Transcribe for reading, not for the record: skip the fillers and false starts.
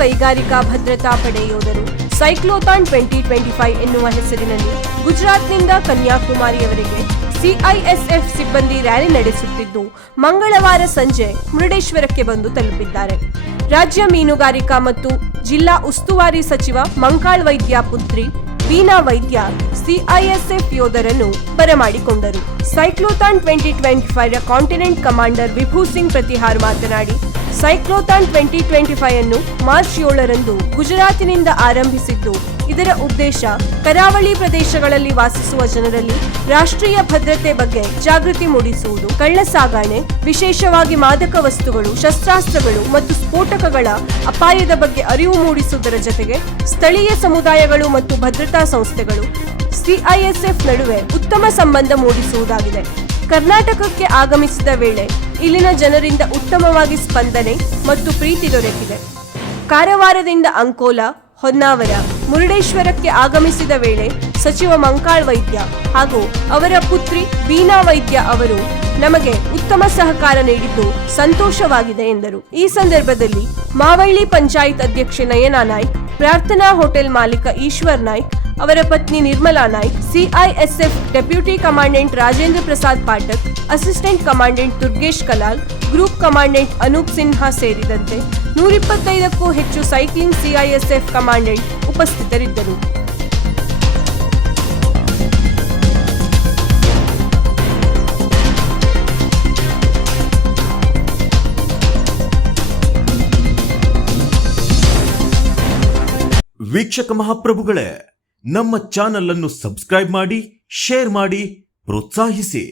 ಕೈಗಾರಿಕಾ ಭದ್ರತಾ ಪಡೆ ಯೋಧರು ಸೈಕ್ಲೋಥಾನ್ 2025 ಎನ್ನುವ ಹೆಸರಿನಲ್ಲಿ ಗುಜರಾತ್ನಿಂದ ಕನ್ಯಾಕುಮಾರಿಯವರೆಗೆ ಸಿಐಎಸ್ಎಫ್ ಸಿಬ್ಬಂದಿ ರ್ಯಾಲಿ ನಡೆಸುತ್ತಿದ್ದು ಮಂಗಳವಾರ ಸಂಜೆ ಮುರುಡೇಶ್ವರಕ್ಕೆ ಬಂದು ತಲುಪಿದ್ದಾರೆ. ರಾಜ್ಯ ಮೀನುಗಾರಿಕಾ ಮತ್ತು ಜಿಲ್ಲಾ ಉಸ್ತುವಾರಿ ಸಚಿವ ಮಂಕಾಳ್ ವೈದ್ಯ ಪುತ್ರಿ ವೀಣಾ ವೈದ್ಯ ಸಿಐಎಸ್ಎಫ್ ಯೋಧರನ್ನು ಬರಮಾಡಿಕೊಂಡರು. Cyclothon 2025 contingent commander Vibhu Singh Pratihar ಮಾತನಾಡಿ, ಸೈಕ್ಲೋಥಾನ್ 2025 ಅನ್ನು ಮಾರ್ಚ್ 7ರಂದು ಗುಜರಾತಿನಿಂದ ಆರಂಭಿಸಿದ್ದು, ಇದರ ಉದ್ದೇಶ ಕರಾವಳಿ ಪ್ರದೇಶಗಳಲ್ಲಿ ವಾಸಿಸುವ ಜನರಲ್ಲಿ ರಾಷ್ಟ್ರೀಯ ಭದ್ರತೆ ಬಗ್ಗೆ ಜಾಗೃತಿ ಮೂಡಿಸುವುದು, ಕಳ್ಳ ಸಾಗಣೆ, ವಿಶೇಷವಾಗಿ ಮಾದಕ ವಸ್ತುಗಳು, ಶಸ್ತ್ರಾಸ್ತ್ರಗಳು ಮತ್ತು ಸ್ಫೋಟಕಗಳ ಅಪಾಯದ ಬಗ್ಗೆ ಅರಿವು ಮೂಡಿಸುವುದರ ಜೊತೆಗೆ ಸ್ಥಳೀಯ ಸಮುದಾಯಗಳು ಮತ್ತು ಭದ್ರತಾ ಸಂಸ್ಥೆಗಳು ಸಿಐಎಸ್ಎಫ್ ನಡುವೆ ಉತ್ತಮ ಸಂಬಂಧ ಮೂಡಿಸುವುದಾಗಿದೆ. ಕರ್ನಾಟಕಕ್ಕೆ ಆಗಮಿಸಿದ ವೇಳೆ ಇಲ್ಲಿನ ಜನರಿಂದ ಉತ್ತಮವಾಗಿ ಸ್ಪಂದನೆ ಮತ್ತು ಪ್ರೀತಿ ದೊರೆತಿದೆ. ಕಾರವಾರದಿಂದ ಅಂಕೋಲಾ, ಹೊನ್ನಾವರ, ಮುರುಡೇಶ್ವರಕ್ಕೆ ಆಗಮಿಸಿದ ವೇಳೆ ಸಚಿವ ಮಂಕಾಳ್ ವೈದ್ಯ ಹಾಗೂ ಅವರ ಪುತ್ರಿ ವೀಣಾ ವೈದ್ಯ ಅವರು ನಮಗೆ ಉತ್ತಮ ಸಹಕಾರ ನೀಡಿದ್ದು ಸಂತೋಷವಾಗಿದೆ ಎಂದರು. ಈ ಸಂದರ್ಭದಲ್ಲಿ ಮಾವಳ್ಳಿ ಪಂಚಾಯತ್ ಅಧ್ಯಕ್ಷೆ ನಯನಾ ನಾಯ್ಕ್, ಪ್ರಾರ್ಥನಾ ಹೋಟೆಲ್ ಮಾಲೀಕ ಈಶ್ವರ್ ನಾಯ್ಕ್, ಅವರ ಪತ್ನಿ Nirmala Naik, CISF deputy commandant Rajendra Prasad Pathak, assistant commandant Durgesh Kalal, group commandant Anoop Sinha ಸೇರಿದಂತೆ 125ಕ್ಕೂ ಹೆಚ್ಚು ಸೈಕ್ಲಿಂಗ್ ಸಿಐಎಸ್ಎಫ್ ಕಮಾಂಡೆಂಟ್ ಉಪಸ್ಥಿತರಿದ್ದರು. ವೀಕ್ಷಕ ಮಹಾಪ್ರಭುಗಳೇ, ನಮ್ಮ ಚಾನೆಲ್ ಅನ್ನು ಸಬ್ಸ್ಕ್ರೈಬ್ ಮಾಡಿ, ಶೇರ್ ಮಾಡಿ, ಪ್ರೋತ್ಸಾಹಿಸಿ.